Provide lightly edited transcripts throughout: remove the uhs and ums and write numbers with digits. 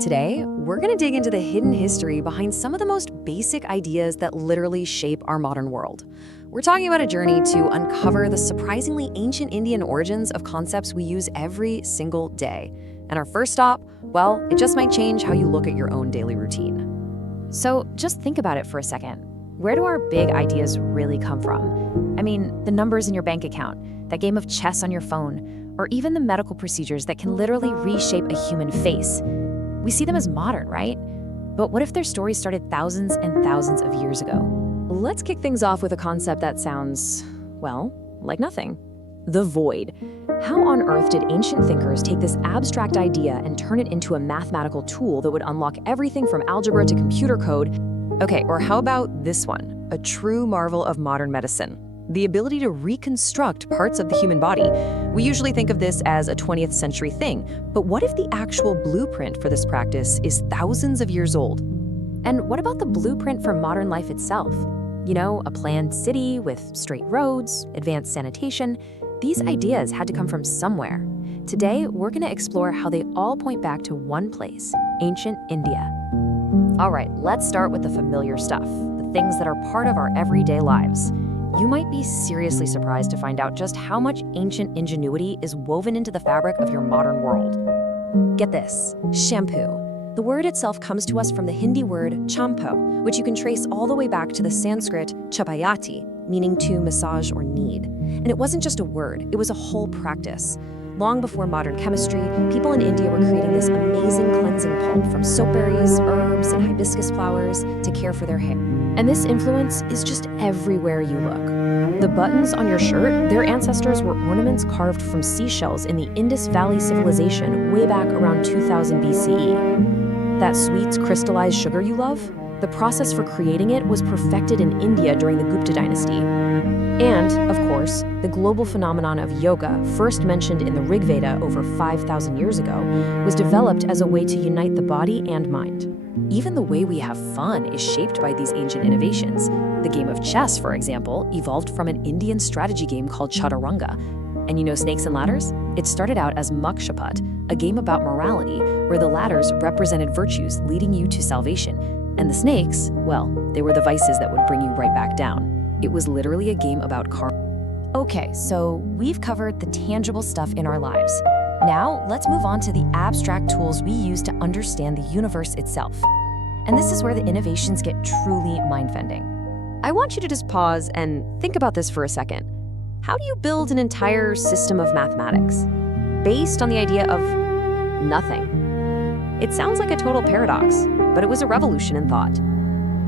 Today, we're going to dig into the hidden history behind some of the most basic ideas that literally shape our modern world. We're talking about a journey to uncover the surprisingly ancient Indian origins of concepts we use every single day. And our first stop, well, it just might change how you look at your own daily routine. So just think about it for a second. Where do our big ideas really come from? I mean, the numbers in your bank account, that game of chess on your phone, or even the medical procedures that can literally reshape a human face. We see them as modern, right? But what if their stories started thousands and thousands of years ago? Let's kick things off with a concept that sounds, well, like nothing. The void. How on earth did ancient thinkers take this abstract idea and turn it into a mathematical tool that would unlock everything from algebra to computer code? Okay, or how about this one? A true marvel of modern medicine. The ability to reconstruct parts of the human body. We usually think of this as a 20th century thing, but what if the actual blueprint for this practice is thousands of years old? And what about the blueprint for modern life itself? You know, a planned city with straight roads, advanced sanitation. These ideas had to come from somewhere. Today, we're going to explore how they all point back to one place, ancient India. All right, let's start with the familiar stuff, the things that are part of our everyday lives. You might be seriously surprised to find out just how much ancient ingenuity is woven into the fabric of your modern world. Get this, shampoo. The word itself comes to us from the Hindi word champo, which you can trace all the way back to the Sanskrit chapayati, meaning to massage or knead. And it wasn't just a word, it was a whole practice. Long before modern chemistry, people in India were creating this amazing cleansing pulp from soap berries, herbs, and hibiscus flowers to care for their hair. And this influence is just everywhere you look. The buttons on your shirt, their ancestors were ornaments carved from seashells in the Indus Valley civilization way back around 2000 BCE. That sweet crystallized sugar you love? The process for creating it was perfected in India during the Gupta dynasty. And, of course, the global phenomenon of yoga, first mentioned in the Rig Veda over 5,000 years ago, was developed as a way to unite the body and mind. Even the way we have fun is shaped by these ancient innovations. The game of chess, for example, evolved from an Indian strategy game called Chaturanga. And you know Snakes and Ladders? It started out as Mokshapat, a game about morality, where the ladders represented virtues leading you to salvation. And the snakes, well, they were the vices that would bring you right back down. It was literally a game about karma. Okay, so we've covered the tangible stuff in our lives. Now, let's move on to the abstract tools we use to understand the universe itself. And this is where the innovations get truly mind-bending. I want you to just pause and think about this for a second. How do you build an entire system of mathematics based on the idea of nothing? It sounds like a total paradox, but it was a revolution in thought.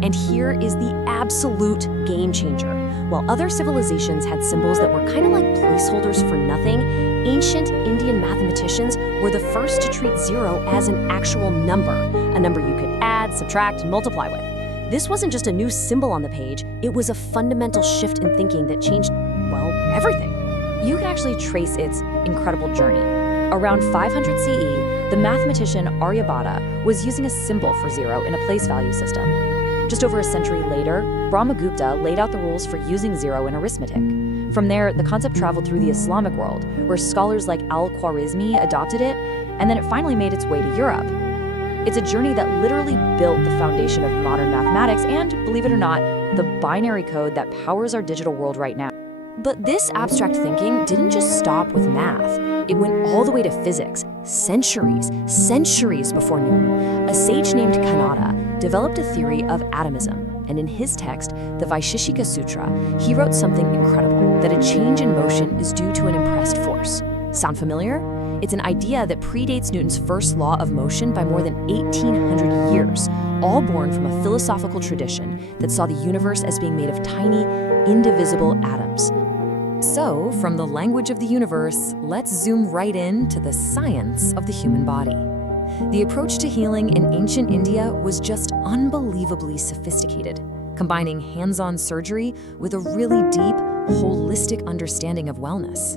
And here is the absolute game changer. While other civilizations had symbols that were kind of like placeholders for nothing, ancient Indian mathematicians were the first to treat zero as an actual number, a number you could add, subtract, and multiply with. This wasn't just a new symbol on the page, it was a fundamental shift in thinking that changed, well, everything. You can actually trace its incredible journey. Around 500 CE, the mathematician Aryabhata was using a symbol for zero in a place value system. Just over a century later, Brahmagupta laid out the rules for using zero in arithmetic. From there, the concept traveled through the Islamic world, where scholars like Al-Khwarizmi adopted it, and then it finally made its way to Europe. It's a journey that literally built the foundation of modern mathematics and, believe it or not, the binary code that powers our digital world right now. But this abstract thinking didn't just stop with math. It went all the way to physics, centuries before Newton. A sage named Kanada developed a theory of atomism, and in his text, the Vaisheshika Sutra, he wrote something incredible, that a change in motion is due to an impressed force. Sound familiar? It's an idea that predates Newton's first law of motion by more than 1,800 years, all born from a philosophical tradition that saw the universe as being made of tiny, indivisible atoms. So, from the language of the universe, let's zoom right in to the science of the human body. The approach to healing in ancient India was just unbelievably sophisticated, combining hands-on surgery with a really deep, holistic understanding of wellness.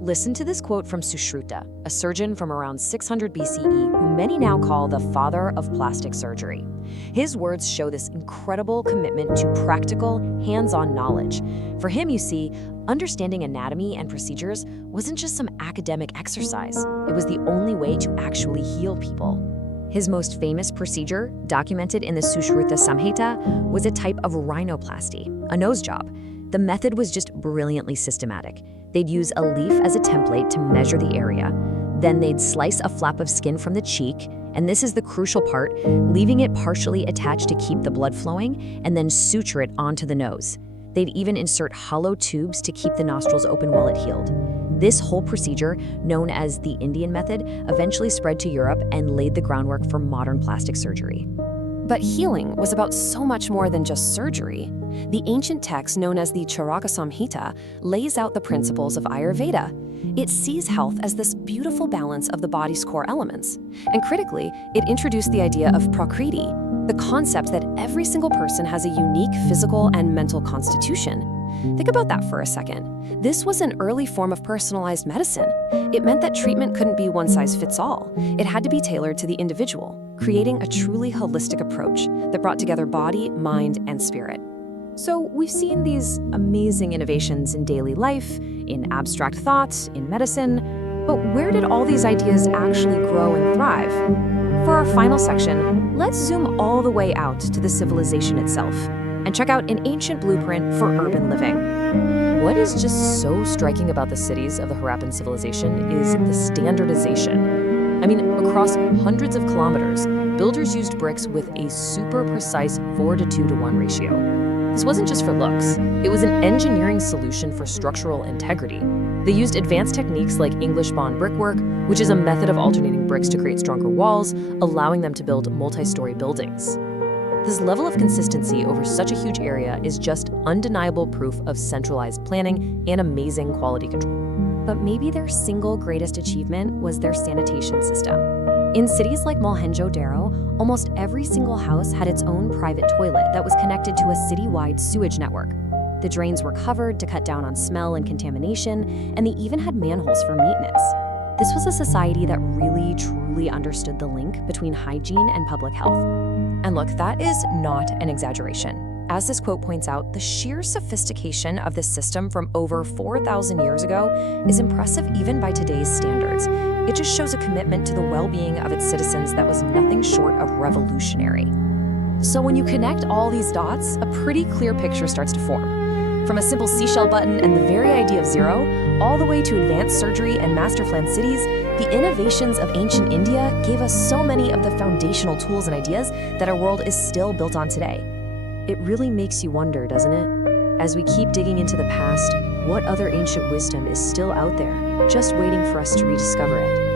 Listen to this quote from Sushruta, a surgeon from around 600 BCE who many now call the father of plastic surgery. His words show this incredible commitment to practical, hands-on knowledge. For him, you see, understanding anatomy and procedures wasn't just some academic exercise. It was the only way to actually heal people. His most famous procedure, documented in the Sushruta Samhita, was a type of rhinoplasty, a nose job. The method was just brilliantly systematic. They'd use a leaf as a template to measure the area. Then they'd slice a flap of skin from the cheek, and this is the crucial part, leaving it partially attached to keep the blood flowing, and then suture it onto the nose. They'd even insert hollow tubes to keep the nostrils open while it healed. This whole procedure, known as the Indian method, eventually spread to Europe and laid the groundwork for modern plastic surgery. But healing was about so much more than just surgery. The ancient text known as the Charaka Samhita lays out the principles of Ayurveda. It sees health as this beautiful balance of the body's core elements. And critically, it introduced the idea of prakriti, the concept that every single person has a unique physical and mental constitution. Think about that for a second. This was an early form of personalized medicine. It meant that treatment couldn't be one size fits all. It had to be tailored to the individual, creating a truly holistic approach that brought together body, mind, and spirit. So we've seen these amazing innovations in daily life, in abstract thoughts, in medicine, but where did all these ideas actually grow and thrive? For our final section, let's zoom all the way out to the civilization itself and check out an ancient blueprint for urban living. What is just so striking about the cities of the Harappan civilization is the standardization. I mean, across hundreds of kilometers, builders used bricks with a super precise 4:2:1 ratio. This wasn't just for looks. It was an engineering solution for structural integrity. They used advanced techniques like English bond brickwork, which is a method of alternating bricks to create stronger walls, allowing them to build multi-story buildings. This level of consistency over such a huge area is just undeniable proof of centralized planning and amazing quality control. But maybe their single greatest achievement was their sanitation system. In cities like Mohenjo-Daro, almost every single house had its own private toilet that was connected to a city-wide sewage network. The drains were covered to cut down on smell and contamination, and they even had manholes for maintenance. This was a society that really, truly understood the link between hygiene and public health. And look, that is not an exaggeration. As this quote points out, the sheer sophistication of this system from over 4,000 years ago is impressive even by today's standards. It just shows a commitment to the well-being of its citizens that was nothing short of revolutionary. So when you connect all these dots, a pretty clear picture starts to form. From a simple seashell button and the very idea of zero, all the way to advanced surgery and master-planned cities, the innovations of ancient India gave us so many of the foundational tools and ideas that our world is still built on today. It really makes you wonder, doesn't it? As we keep digging into the past, what other ancient wisdom is still out there, just waiting for us to rediscover it?